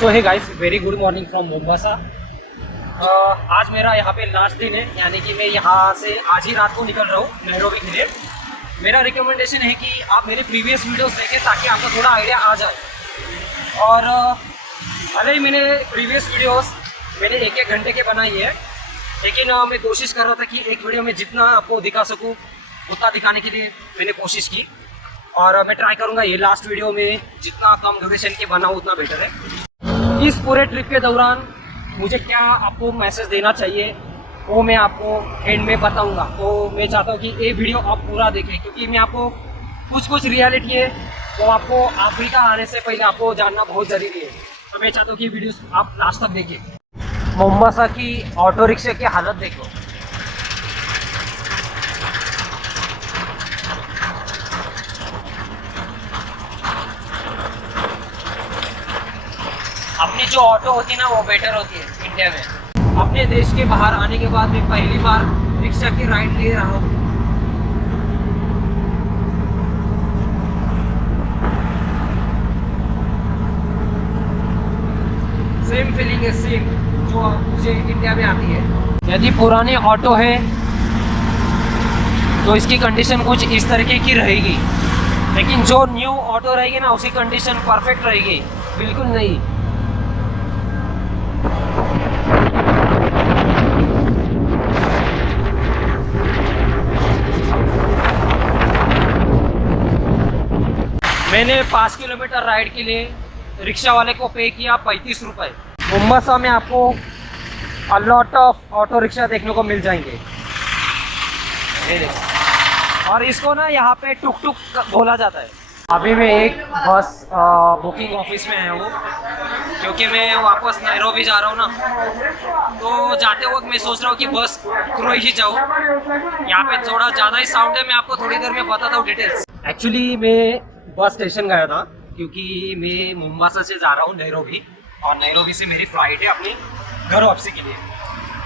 सो है guys, very good morning from Mombasa. आज मेरा यहाँ पे लास्ट दिन है, यानी कि मैं यहाँ से आज ही रात को निकल रहा हूँ नैरोबी के लिए। मेरा रिकमेंडेशन है कि आप मेरे प्रीवियस वीडियोस देखें ताकि आपको थोड़ा आइडिया आ जाए। और भले ही मैंने प्रीवियस वीडियोस मैंने एक घंटे के बनाई है, लेकिन मैं कोशिश कर रहा था कि एक वीडियो में जितना आपको दिखा सकूँ उतना दिखाने के लिए मैंने कोशिश की। और मैं ट्राई करूँगा ये लास्ट वीडियो में जितना कम ड्यूरेशन के बनाऊँ उतना बेटर है। इस पूरे ट्रिप के दौरान मुझे क्या आपको मैसेज देना चाहिए वो मैं आपको एंड में बताऊंगा। तो मैं चाहता हूँ कि ये वीडियो आप पूरा देखें, क्योंकि मैं आपको कुछ रियलिटी है वो आपको अफ्रीका आने से पहले आपको जानना बहुत ज़रूरी है। तो मैं चाहता हूँ कि वीडियोस आप लास्ट तक देखें। मोम्बासा की ऑटो रिक्शा की हालत देखो। अपनी जो ऑटो होती है ना वो बेटर होती है इंडिया में। अपने देश के बाहर आने के बाद मैं पहली बार रिक्शा की राइड ले रहा हूँ। सेम फीलिंग है, सेम जो मुझे इंडिया में आती है। यदि पुरानी ऑटो है तो इसकी कंडीशन कुछ इस तरीके की रहेगी, लेकिन जो न्यू ऑटो रहेगी ना उसकी कंडीशन परफेक्ट रहेगी, बिल्कुल नहीं। मैंने 5 किलोमीटर राइड के लिए रिक्शा वाले को पे किया 35 रुपये। मोम्बासा में आपको a lot of auto rickshaw देखने को मिल जाएंगे। और इसको ना यहाँ पे टुक टुक बोला जाता है। अभी मैं एक बस बुकिंग ऑफिस में आया हूँ, क्योंकि मैं वापस नैरोबी जा रहा हूँ ना। तो जाते वक्त मैं सोच रहा हूँ कि बस थ्रू ही जाऊँ। यहाँ पे थोड़ा ज़्यादा ही साउंड है, मैं आपको थोड़ी देर में बताता हूँ डिटेल्स। एक्चुअली मैं बस स्टेशन गया था क्योंकि मैं मोम्बासा से जा रहा हूँ नैरोबी, और नैरोबी से मेरी फ्लाइट है अपनी घर वापसी के लिए।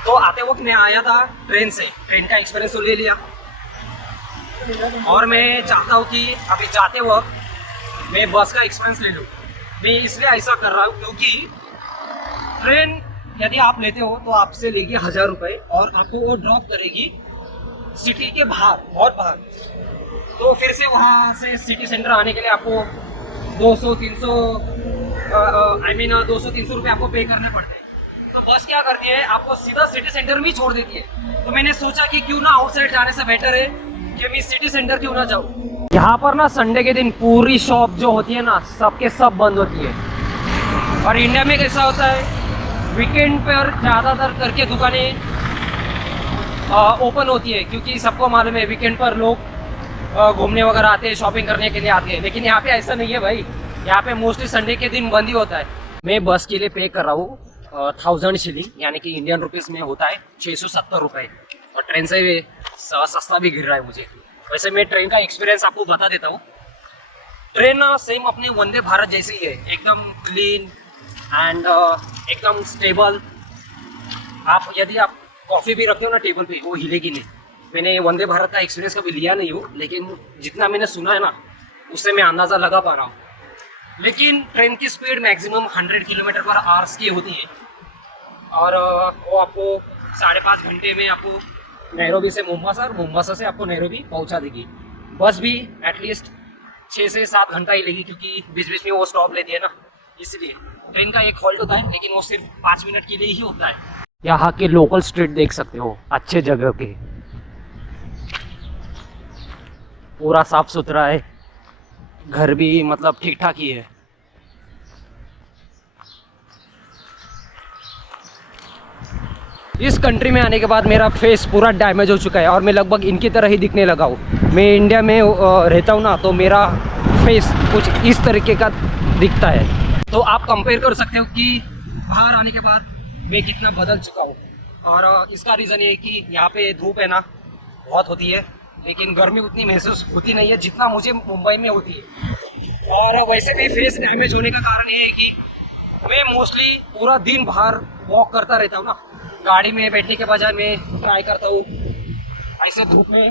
तो आते वक्त मैं आया था ट्रेन से, ट्रेन का एक्सपीरियंस तो ले लिया। और मैं चाहता हूँ कि अभी जाते वक्त मैं बस का एक्सपीरियंस ले लूँ। मैं इसलिए ऐसा कर रहा हूँ क्योंकि ट्रेन यदि आप लेते हो तो आपसे लेगी 1000 रुपये, और आपको वो ड्रॉप करेगी सिटी के बाहर, बहुत बाहर। तो फिर से वहाँ से सिटी सेंटर आने के लिए आपको 200-300 रुपये आपको पे करने पड़ते हैं। तो बस क्या करती है, आपको सीधा सिटी सेंटर में ही छोड़ देती है। तो मैंने सोचा कि क्यों ना आउटसाइड जाने से बेटर है कि मैं सिटी सेंटर क्यों ना जाऊँ। यहाँ पर ना संडे के दिन पूरी शॉप जो होती है ना सबके सब बंद होती है। और इंडिया में कैसा होता है, वीकेंड पर ज़्यादातर करके दुकानें ओपन होती है, क्योंकि सबको मालूम है वीकेंड पर लोग घूमने वगैरह आते हैं, शॉपिंग करने के लिए आते हैं। लेकिन यहाँ पे ऐसा नहीं है भाई, यहाँ पे मोस्टली संडे के दिन बंद ही होता है। मैं बस के लिए पे कर रहा हूँ 1000 शिलिंग, यानी कि इंडियन रुपीस में होता है 670 रुपये। और ट्रेन से सस्ता भी गिर रहा है मुझे। वैसे मैं ट्रेन का एक्सपीरियंस आपको बता देता हूँ। ट्रेन सेम अपने वंदे भारत जैसी है, एकदम क्लीन एंड एकदम स्टेबल। यदि आप कॉफ़ी भी रखते हो ना टेबल पे, वो हिलेगी नहीं। मैंने वंदे भारत का एक्सपीरियंस कभी लिया नहीं हूँ, लेकिन जितना मैंने सुना है ना उससे मैं अंदाज़ा लगा पा रहा हूँ। लेकिन ट्रेन की स्पीड मैक्सिमम 100 किलोमीटर पर आवर्स की होती है, और वो आपको 5.5 घंटे में आपको नैरोबी से मोम्बासा, और मोम्बासा से आपको नैरोबी पहुँचा देगी। बस भी एटलीस्ट 6 से 7 घंटा ही लेगी, क्योंकि बीच बीच में वो स्टॉप लेती है ना, इसलिए। ट्रेन का एक हॉल्ट होता है, लेकिन वो सिर्फ 5 मिनट के लिए ही होता है। यहाँ के लोकल स्ट्रीट देख सकते हो, अच्छे जगह के, पूरा साफ सुथरा है, घर भी मतलब ठीक ठाक ही है। इस कंट्री में आने के बाद मेरा फेस पूरा डैमेज हो चुका है, और मैं लगभग इनकी तरह ही दिखने लगा हूँ। मैं इंडिया में रहता हूँ ना, तो मेरा फेस कुछ इस तरीके का दिखता है। तो आप कंपेयर कर सकते हो कि बाहर आने के बाद मैं कितना बदल चुका हूँ। और इसका रीज़न ये है कि यहाँ पे धूप है ना बहुत होती है, लेकिन गर्मी उतनी महसूस होती नहीं है जितना मुझे मुंबई में होती है। और वैसे भी फेस डैमेज होने का कारण ये है कि मैं मोस्टली पूरा दिन बाहर वॉक करता रहता हूँ ना, गाड़ी में बैठने के बजाय मैं ट्राई करता हूँ ऐसे धूप में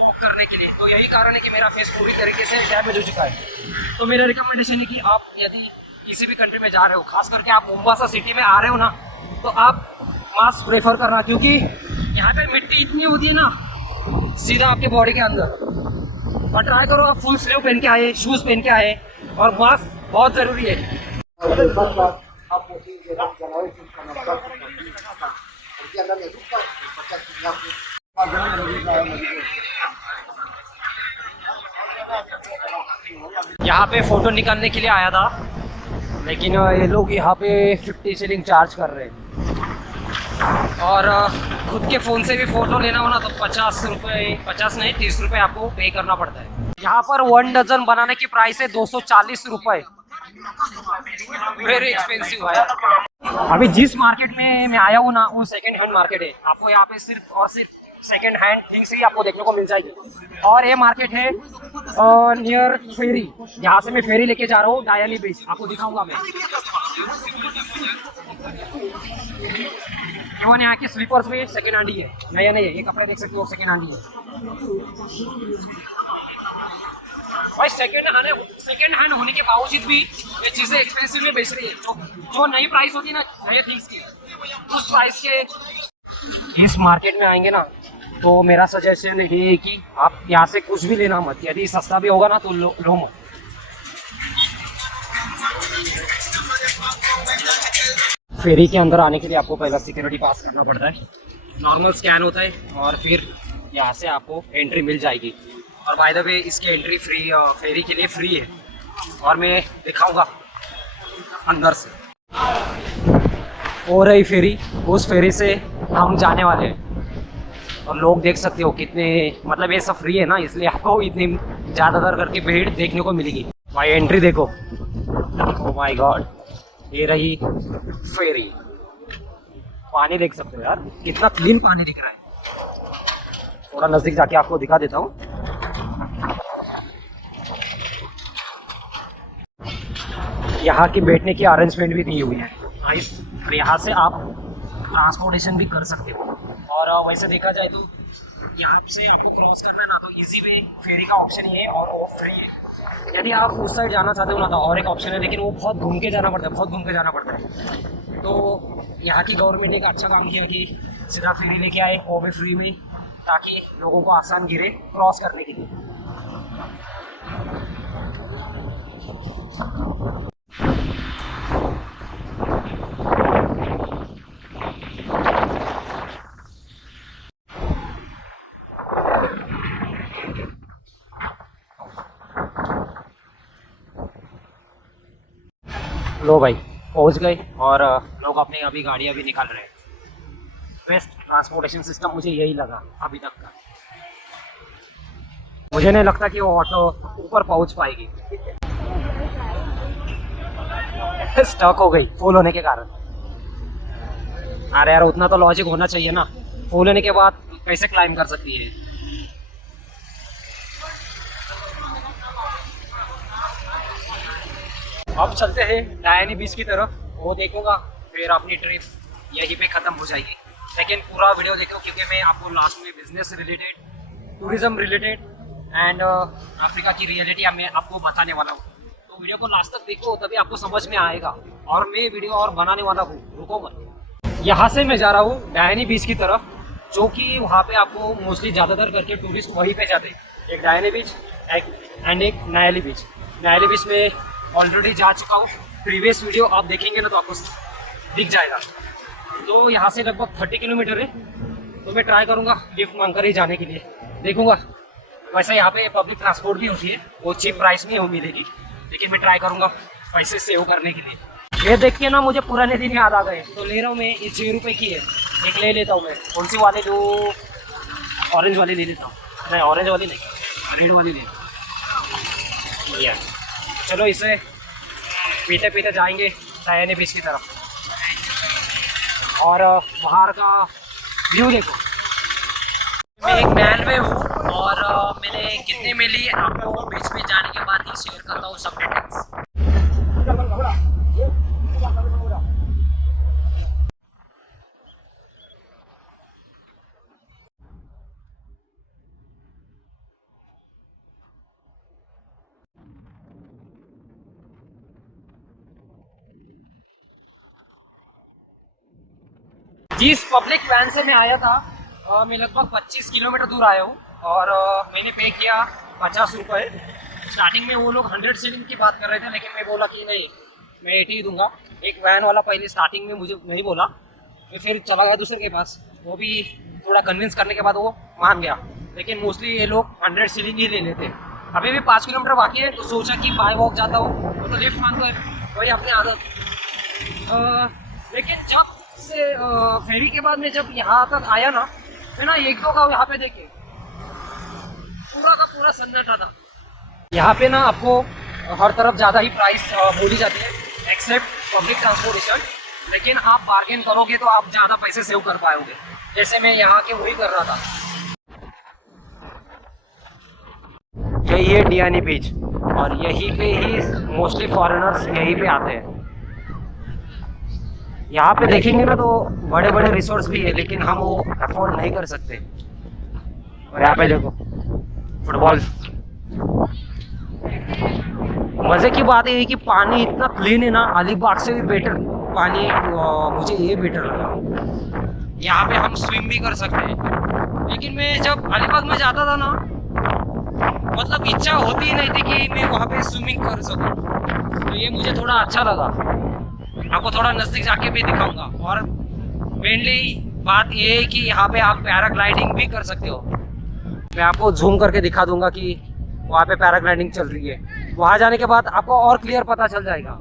वॉक करने के लिए। तो यही कारण है कि मेरा फेस पूरी तरीके से डैमेज हो चुका है। तो मेरा रिकमेंडेशन है कि आप यदि किसी भी कंट्री में जा रहे हो, खास करके आप मोम्बासा सिटी में आ रहे हो ना, तो आप मास्क प्रेफर करना, क्योंकि यहाँ पे मिट्टी इतनी होती है ना सीधा आपके बॉडी के अंदर। और ट्राई करो आप फुल स्लीव पहन के आए, शूज पहन के आए, और मास्क बहुत जरूरी है। यहाँ पे फोटो निकालने के लिए आया था, लेकिन ये लोग यहाँ पे 50 शिलिंग चार्ज कर रहे हैं। और खुद के फ़ोन से भी फ़ोटो लेना हो ना तो 50 रुपये, 50 नहीं 30 रुपये आपको पे करना पड़ता है। यहाँ पर 1 डजन बनाने की प्राइस है 240 रुपये, वेरी एक्सपेंसिव है। अभी जिस मार्केट में मैं आया हूँ ना वो सेकेंड हैंड मार्केट है। आपको यहाँ पे सिर्फ और सिर्फ सेकेंड हैंड थिंग्स ही आपको देखने को मिल जाएगी। और ये मार्केट है नियर फेरी, यहाँ से मैं फेरी लेके जा रहा हूँ डायली बीच, आपको दिखाऊंगा मैं। इवन यहाँ के स्लीपर्स भी सेकेंड हैंड ही है, नया नहीं है। ये कपड़े देख सकते हो सेकेंड हैंड ही है भाई। सेकेंड हैंड होने के बावजूद भी ये चीज़ें एक्सपेंसिव में बेच रही है। जो नई प्राइस होती है ना नए थिंग्स की, उस प्राइस के इस मार्केट में आएंगे ना तो मेरा सजेशन ये है कि आप यहाँ से कुछ भी लेना मत। यदि सस्ता भी होगा ना तो लो मत। फेरी के अंदर आने के लिए आपको पहला सिक्योरिटी पास करना पड़ता है, नॉर्मल स्कैन होता है और फिर यहाँ से आपको एंट्री मिल जाएगी। और बाय द वे इसकी एंट्री फ्री, फेरी के लिए फ्री है। और मैं दिखाऊंगा अंदर से। हो रही फेरी, उस फेरी से हम जाने वाले हैं। और लोग देख सकते हो कितने, मतलब ये सब फ्री है ना इसलिए आपको इतनी ज़्यादातर करके भीड़ देखने को मिलेगी। भाई एंट्री देखो, ओह माय गॉड, ये रही फेरी। पानी देख सकते हो यार, कितना क्लीन पानी दिख रहा है। थोड़ा नजदीक जाके आपको दिखा देता हूँ। यहाँ की बैठने की अरेंजमेंट भी दी हुई है नाइस। और यहाँ से आप ट्रांसपोर्टेशन भी कर सकते हो। और वैसे देखा जाए तो यहाँ से आपको क्रॉस करना है ना तो इजी वे फेरी का ऑप्शन ही है और वो फ्री है। यदि आप उस साइड जाना चाहते हो ना तो और एक ऑप्शन है, लेकिन वो बहुत घूम के जाना पड़ता है, बहुत घूम के जाना पड़ता है। तो यहाँ की गवर्नमेंट ने एक अच्छा काम किया कि सीधा फेरी लेके आए, वो भी फ्री में, ताकि लोगों को आसान गिरे क्रॉस करने के लिए। लो भाई पहुंच गए और लोग अपनी अभी गाड़ियाँ भी निकाल रहे हैं। बेस्ट ट्रांसपोर्टेशन सिस्टम मुझे यही लगा अभी तक का। मुझे नहीं लगता कि वो ऑटो ऊपर पहुंच पाएगी, स्टक हो गई फुल होने के कारण। अरे यार उतना तो लॉजिक होना चाहिए ना, फुल होने के बाद कैसे क्लाइम कर सकती है। अब चलते हैं डायनी बीच की तरफ, वो देखूंगा फिर अपनी ट्रिप यहीं पे ख़त्म हो जाएगी। लेकिन पूरा वीडियो देखो क्योंकि मैं आपको लास्ट में business related, tourism related and Africa की रियलिटी मैं आपको बताने वाला हूँ। तो वीडियो को लास्ट तक देखो तभी आपको समझ में आएगा। और मैं वीडियो और बनाने वाला हूँ, रुको मत। यहाँ से मैं जा रहा हूँ डायनी बीच की तरफ, जो कि वहाँ पे आपको मोस्टली ज़्यादातर करके टूरिस्ट वहीं पे जाते हैं। एक डायनी बीच एंड एक नायली बीच। नायली बीच में ऑलरेडी जा चुका हूँ, प्रीवियस वीडियो आप देखेंगे ना तो आपको दिख जाएगा। तो यहाँ से लगभग 30 किलोमीटर है, तो मैं ट्राई करूँगा लिफ्ट मांगकर ही जाने के लिए, देखूँगा। वैसे यहाँ पे पब्लिक ट्रांसपोर्ट भी होती है, वो चीप प्राइस में हो मिलेगी, लेकिन मैं ट्राई करूँगा पैसे सेव करने के लिए। ये देख के ना मुझे पुराने दिन याद आ गए, तो ले रहा हूँ मैं। ये 6 रुपये की है, एक ले लेता हूँ मैं। कौन सी वाले जो ऑरेंज वाली ले लेता हूँ, नहीं ऑरेंज वाली नहीं, रेड वाली ले। चलो इसे पीते पीते जाएंगे डायनी बीच की तरफ। और बाहर का व्यू देखो। मैं एक मैन में हूँ और मैंने कितने में ली आपको बीच में जाने के बाद ही शेयर करता हूँ सब डिटेल्स। जिस पब्लिक वैन से मैं आया था मैं लगभग 25 किलोमीटर दूर आया हूँ और मैंने पे किया 50 रुपये। स्टार्टिंग में वो लोग 100 सीलिंग की बात कर रहे थे, लेकिन मैं बोला कि नहीं, मैं 80 ही दूंगा। एक वैन वाला पहले स्टार्टिंग में मुझे नहीं बोला, मैं फिर चला गया दूसरे के पास, वो भी थोड़ा कन्विंस करने के बाद वो मान गया। लेकिन मोस्टली ये लोग 100 सीलिंग ही ले लेते। अभी भी 5 किलोमीटर बाकी है, तो सोचा कि बाय वॉक जाता हूँ, वो तो लिफ्ट मानता है, वही अपनी आदत। लेकिन जब से फेरी के बाद में जब यहाँ तक आया ना, मैं ना एक दो गाँव यहाँ पे देखे, पूरा का पूरा सन्नाटा था। यहाँ पे ना आपको हर तरफ ज़्यादा ही प्राइस बोली जाती है, एक्सेप्ट पब्लिक ट्रांसपोर्टेशन। लेकिन आप बार्गेन करोगे तो आप ज़्यादा पैसे सेव कर पाओगे, जैसे मैं यहाँ के वही कर रहा था। यही है डियानी बीच और यहीं पे ही मोस्टली फॉरेनर्स यहीं पे आते हैं। यहाँ पे देखेंगे ना तो बड़े बड़े रिसोर्ट्स भी है, लेकिन हम वो अफोर्ड नहीं कर सकते। और यहाँ पे देखो फुटबॉल। मजे की बात ये है कि पानी इतना क्लीन है ना, अलीबाग से भी बेटर पानी मुझे ये बेटर लगा। यहाँ पे हम स्विम भी कर सकते हैं, लेकिन मैं जब अलीबाग में जाता था ना, मतलब इच्छा होती ही नहीं थी कि मैं वहाँ पे स्विमिंग कर सकूँ। तो ये मुझे थोड़ा अच्छा लगा, आपको थोड़ा नज़दीक जाके भी दिखाऊंगा। और मेनली बात ये है कि यहाँ पे आप पैराग्लाइडिंग भी कर सकते हो। मैं आपको जूम करके दिखा दूंगा कि वहाँ पे पैराग्लाइडिंग चल रही है। वहाँ जाने के बाद आपको और क्लियर पता चल जाएगा।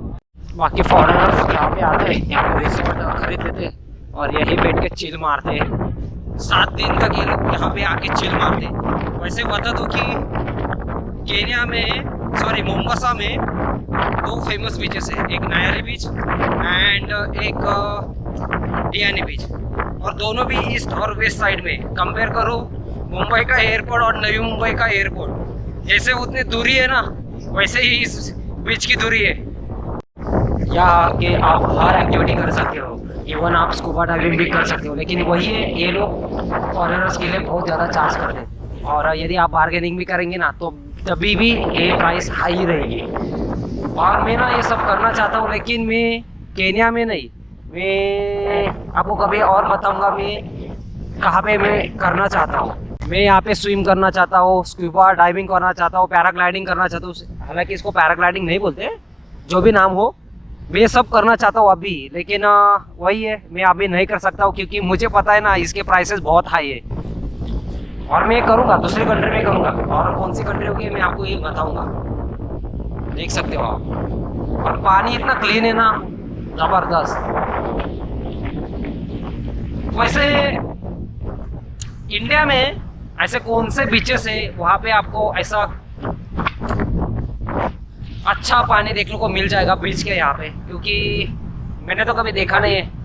बाकी फॉरेनर्स यहाँ पे आते हैं, यहाँ पे रिसोर्ट खरीद लेते हैं और यहीं बैठ के चिल मारते हैं। 7 दिन तक ये लोग यहाँ पे आके चिल मारते हैं। वैसे बता दो कि केन्या में मोम्बासा में 2 फेमस बीचेस है, एक नायरी बीच एंड एक डियानी बीच, और दोनों भी ईस्ट और वेस्ट साइड में। कंपेयर करो मुंबई का एयरपोर्ट और नई मुंबई का एयरपोर्ट, जैसे उतनी दूरी है ना, वैसे ही इस बीच की दूरी है। यहाँ आके आप हर एक्टिविटी कर सकते हो, इवन आप स्कूबा डाइविंग भी कर सकते हो। लेकिन वही है, ये लोग फॉरेनर्स के लिए बहुत ज़्यादा चार्ज करते हैं, और यदि आप बार्गेनिंग भी करेंगे ना तो तभी भी ये प्राइस हाई रहेगी। और मैं ना ये सब करना चाहता हूँ, लेकिन मैं केन्या में नहीं, मैं आपको कभी और बताऊँगा मैं कहाँ पे मैं करना चाहता हूँ। मैं यहाँ पे स्विम करना चाहता हूँ, स्कूबा डाइविंग करना चाहता हूँ, पैराग्लाइडिंग करना चाहता हूँ। हालांकि इसको पैराग्लाइडिंग नहीं बोलते, जो भी नाम हो, मैं सब करना चाहता हूँ अभी। लेकिन वही है, मैं अभी नहीं कर सकता हूँ क्योंकि मुझे पता है ना इसके प्राइसेस बहुत हाई है। और मैं करूँगा, दूसरी कंट्री में करूँगा, और कौन सी कंट्री होगी मैं आपको ये बताऊँगा, देख सकते हो आप। और पानी इतना क्लीन है ना, ज़बरदस्त। वैसे इंडिया में ऐसे कौन से बीचेस है वहाँ पे आपको ऐसा अच्छा पानी देखने को मिल जाएगा बीच के यहाँ पे, क्योंकि मैंने तो कभी देखा नहीं है।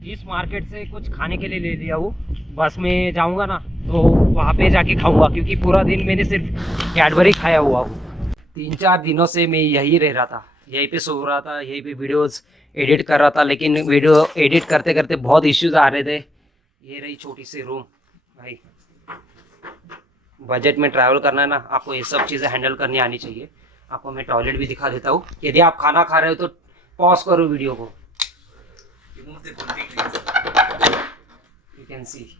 इस मार्केट से कुछ खाने के लिए ले लिया हूँ, बस में जाऊँगा ना तो वहाँ पे जाके खाऊंगा, क्योंकि पूरा दिन मैंने सिर्फ कैडबरी खाया हुआ हूँ। 3-4 दिनों से मैं यहीं रह रहा था, यहीं पे सो रहा था, यहीं पे वीडियोस एडिट कर रहा था। लेकिन वीडियो एडिट करते करते बहुत इश्यूज आ रहे थे। ये रही छोटी सी रूम। भाई बजट में ट्रैवल करना है ना, आपको ये सब चीज़ें हैंडल करनी आनी चाहिए। आपको मैं टॉयलेट भी दिखा देता हूँ। यदि आप खाना खा रहे हो तो पॉज करो वीडियो को, यू कैन सी।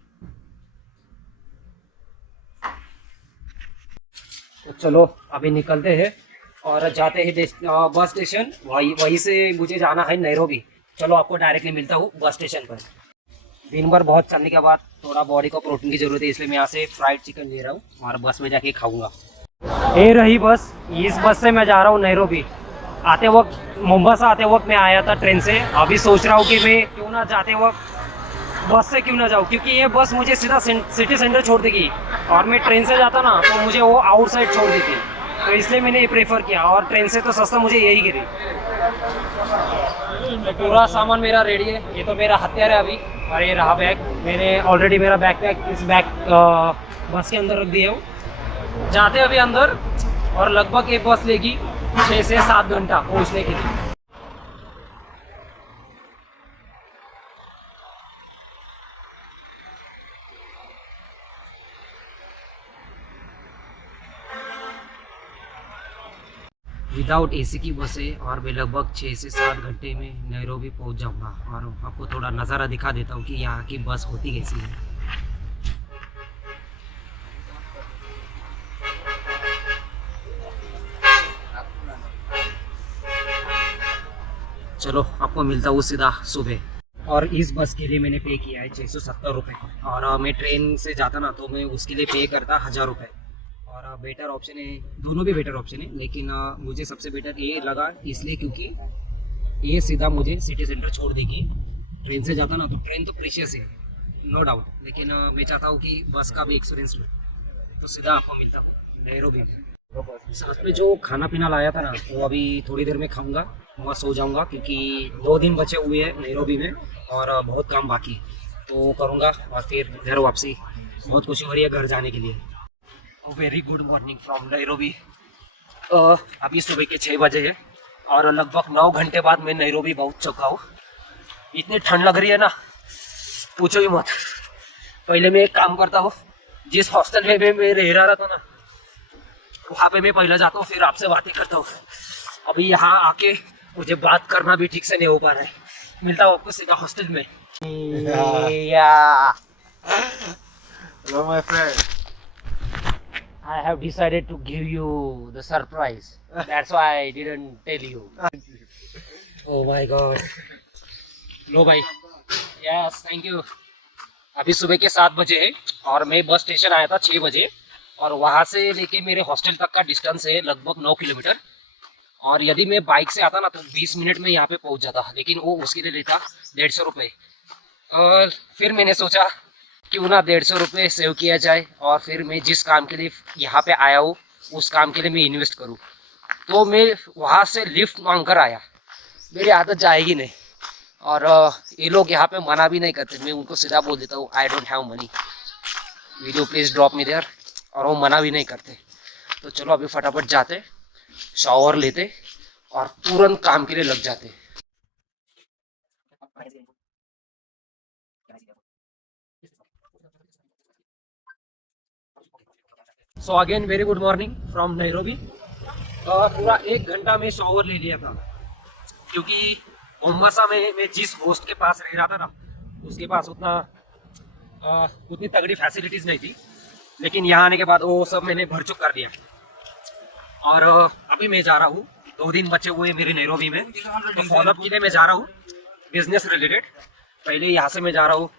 तो चलो अभी निकलते हैं और जाते हैं बस स्टेशन। वहीं से मुझे जाना है नैरोबी। चलो आपको डायरेक्टली मिलता हूँ बस स्टेशन पर। दिन भर बहुत चलने के बाद थोड़ा बॉडी को प्रोटीन की ज़रूरत है, इसलिए मैं यहाँ से फ्राइड चिकन ले रहा हूँ और बस में जाके खाऊंगा। ये रही बस, इस बस से मैं जा रहा हूँ नैरोबी। आते वक्त मोम्बासा आते वक्त मैं आया था ट्रेन से। अभी सोच रहा हूँ कि मैं क्यों ना जाते वक्त बस से क्यों ना जाऊँ, क्योंकि ये बस मुझे सीधा सिटी सेंटर छोड़ देगी, और मैं ट्रेन से जाता ना तो मुझे वो आउटसाइड छोड़ देती। तो इसलिए मैंने ये प्रेफर किया, और ट्रेन से तो सस्ता मुझे यही गिरी। पूरा सामान मेरा रेडी है। ये तो मेरा हथियार है अभी, और ये रहा बैग। मैंने ऑलरेडी मेरा बैकपैक इस बस के अंदर रख दिया हूँ। जाते अभी अंदर, और लगभग ये बस लेगी 6 से 7 घंटा पहुँचने के लिए। विदाउट एसी की बस है और मैं लगभग 6 से 7 घंटे में नैरोबी पहुंच जाऊंगा। और आपको थोड़ा नज़ारा दिखा देता हूँ कि यहाँ की बस होती कैसी है। चलो आपको मिलता हूँ सीधा सुबह। और इस बस के लिए मैंने पे किया है 670 रुपये। और मैं ट्रेन से जाता ना तो मैं उसके लिए पे करता 1000 रुपये। और बेटर ऑप्शन है, दोनों भी बेटर ऑप्शन है, लेकिन मुझे सबसे बेटर ये लगा इसलिए क्योंकि ये सीधा मुझे सिटी सेंटर छोड़ देगी। ट्रेन से जाता ना तो ट्रेन तो प्रीशियस है नो डाउट, लेकिन मैं चाहता हूँ कि बस का भी एक्सपीरियंस लूँ। तो सीधा आपको मिलता हूँ नैरोबी में। साथ में जो खाना पीना लाया था ना वो अभी थोड़ी देर में खाऊंगा और सो जाऊंगा, क्योंकि 2 दिन बचे हुए हैं नैरोबी में और बहुत काम बाकी तो करूंगा और फिर घर वापसी। बहुत खुशी हो रही है घर जाने के लिए। Very good morning from Nairobi. अभी सुबह के 6 बजे है और लगभग 9 घंटे बाद मैं नैरोबी पहुंच चुका हूँ। इतनी ठंड लग रही है ना पूछो ही मत। पहले मैं एक काम करता हूँ, जिस हॉस्टल में मैं रह रहा था ना वहाँ पे मैं पहले जाता हूँ, फिर आपसे बातें करता हूँ। अभी यहाँ आके मुझे बात करना भी ठीक से नहीं हो पा रहा है। मिलता हूँ आपको सीधा हॉस्टल में। Hello, my friend. I have decided to give you the surprise. That's why I didn't tell you. Oh my God. लो भाई। Yes, thank you. अभी सुबह के 7 बजे है और मैं बस स्टेशन आया था 6 बजे और वहाँ से लेके मेरे हॉस्टल तक का डिस्टेंस है लगभग 9 किलोमीटर। और यदि मैं बाइक से आता ना तो 20 मिनट में यहाँ पे पहुँच जाता, लेकिन वो उसके लिए लेता 150 रुपये। और फिर मैंने सोचा क्यों ना 150 रुपये सेव किया जाए और फिर मैं जिस काम के लिए यहाँ पे आया हूँ उस काम के लिए मैं इन्वेस्ट करूँ। तो मैं वहाँ से लिफ्ट मांग कर आया, मेरी आदत जाएगी नहीं। और ये लोग यहाँ पे मना भी नहीं करते, मैं उनको सीधा बोल देता हूँ I don't have money, will you please drop me there, और वो मना भी नहीं करते। तो चलो अभी फटाफट जाते, शावर लेते और तुरंत काम के लिए लग जाते। So again very good morning from Nairobi. पूरा 1 घंटा में शावर ले लिया था, क्योंकि मोम्बासा में मैं जिस होस्ट के पास रह रहा था ना उसके पास उतनी तगड़ी फैसिलिटीज़ नहीं थी, लेकिन यहाँ आने के बाद वो सब मैंने भर चुक कर दिया। और अभी मैं जा रहा हूँ, 2 दिन बचे हुए मेरे नैरोबी में, तो फॉलोअप के लिए मैं जा रहा हूँ बिजनेस रिलेटेड। पहले यहाँ से मैं जा रहा हूँ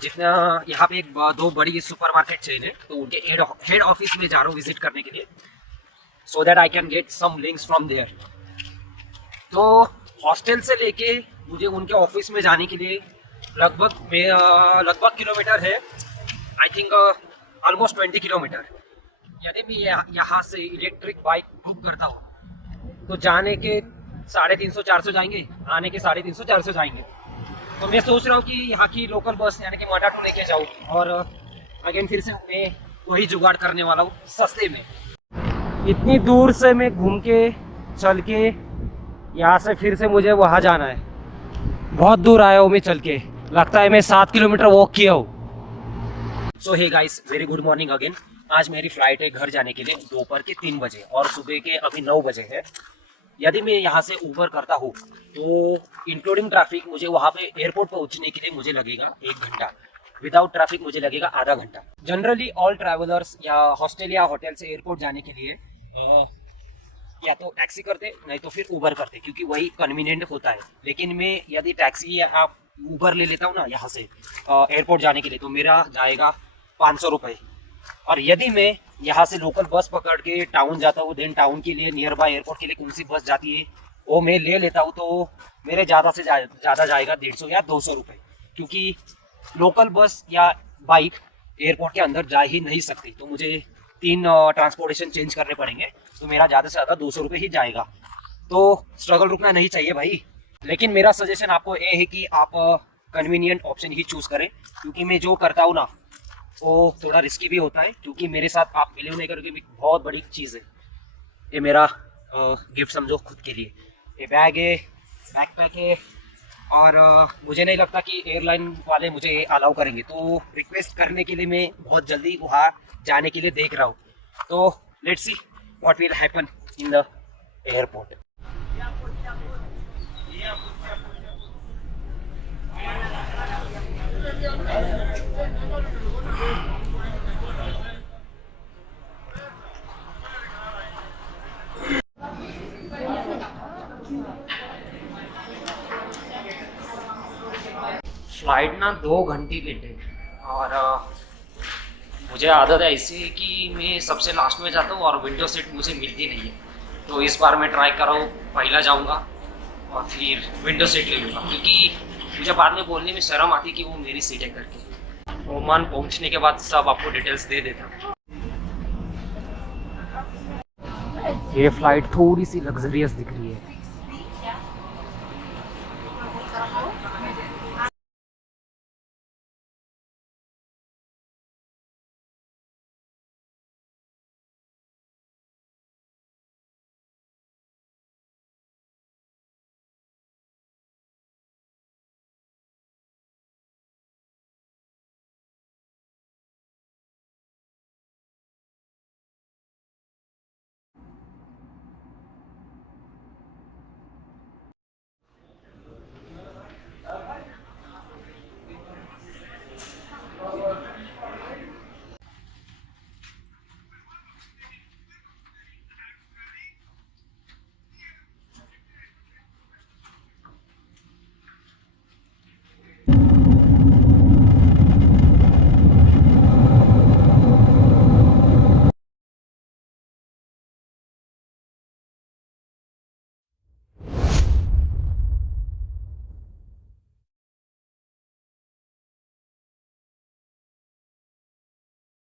जितना यहाँ पे 2 बड़ी सुपरमार्केट चेन है तो उनके हेड ऑफिस में जा रहा हूँ विजिट करने के लिए, so that I can get some links from there. तो हॉस्टल से लेके मुझे उनके ऑफिस में जाने के लिए लगभग किलोमीटर है, आई थिंक ऑलमोस्ट 20 किलोमीटर। यदि मैं यहाँ से इलेक्ट्रिक बाइक बुक करता हूँ तो जाने के 350-400 जाएंगे, आने के 350-400 जाएंगे। तो मैं सोच रहा हूँ कि यहाँ की लोकल बस यानी कि माटाटू लेके जाऊँ और अगेन फिर से मैं वही जुगाड़ करने वाला हूँ सस्ते में। इतनी दूर से मैं घूम के चल के यहाँ से फिर से मुझे वहाँ जाना है, बहुत दूर आया हूँ मैं चल के, लगता है मैं 7 किलोमीटर वॉक किया हूँ। So hey guys very good morning again. आज मेरी फ्लाइट है घर जाने के लिए दोपहर के 3 बजे और सुबह के अभी 9 बजे है। यदि मैं यहाँ से ऊबर करता हूँ तो इंक्लूडिंग ट्रैफिक मुझे वहाँ पे एयरपोर्ट पहुँचने के लिए मुझे लगेगा 1 घंटा, विदाउट ट्रैफिक मुझे लगेगा आधा घंटा। जनरली ऑल ट्रैवलर्स या हॉस्टल या होटल से एयरपोर्ट जाने के लिए या तो टैक्सी करते नहीं तो फिर ऊबर करते, क्योंकि वही कन्वीनियंट होता है। लेकिन मैं यदि टैक्सी या ऊबर ले लेता हूँ ना यहाँ से एयरपोर्ट जाने के लिए तो मेरा जाएगा 500 रुपये। और यदि मैं यहाँ से लोकल बस पकड़ के टाउन जाता हूँ, देन टाउन के लिए नियर बाय एयरपोर्ट के लिए कौन सी बस जाती है वो मैं ले लेता हूँ, तो मेरे ज़्यादा से ज़्यादा जाएगा 150 या 200 रुपये, क्योंकि लोकल बस या बाइक एयरपोर्ट के अंदर जा ही नहीं सकती। तो मुझे 3 ट्रांसपोर्टेशन चेंज करने पड़ेंगे, तो मेरा ज़्यादा से ज़्यादा 200 रुपये ही जाएगा। तो स्ट्रगल रुकना नहीं चाहिए भाई। लेकिन मेरा सजेशन आपको ये है कि आप कन्वीनियंट ऑप्शन ही चूज़ करें, क्योंकि मैं जो करता हूँ ना वो थोड़ा रिस्की भी होता है, क्योंकि मेरे साथ आप बिलीव नहीं करोगे बहुत बड़ी चीज़ है ये, मेरा गिफ्ट समझो खुद के लिए। ये बैग है, बैकपैक है, और मुझे नहीं लगता कि एयरलाइन वाले मुझे ये अलाउ करेंगे, तो रिक्वेस्ट करने के लिए मैं बहुत जल्दी वहाँ जाने के लिए देख रहा हूँ। तो let's see what will happen in the airport. Flight ना 2 घंटे लेट है और मुझे आदत है ऐसी कि मैं सबसे लास्ट में जाता हूँ और विंडो सीट मुझे मिलती नहीं है। तो इस बार मैं ट्राई कर रहा हूँ, पहला जाऊँगा और फिर विंडो सीट ले लूँगा, क्योंकि मुझे बाद में बोलने में शर्म आती कि वो मेरी सीट है करके। ओमान पहुँचने के बाद सब आपको डिटेल्स दे देता हूँ। ये फ्लाइट थोड़ी सी लग्जरियस दिख रही है।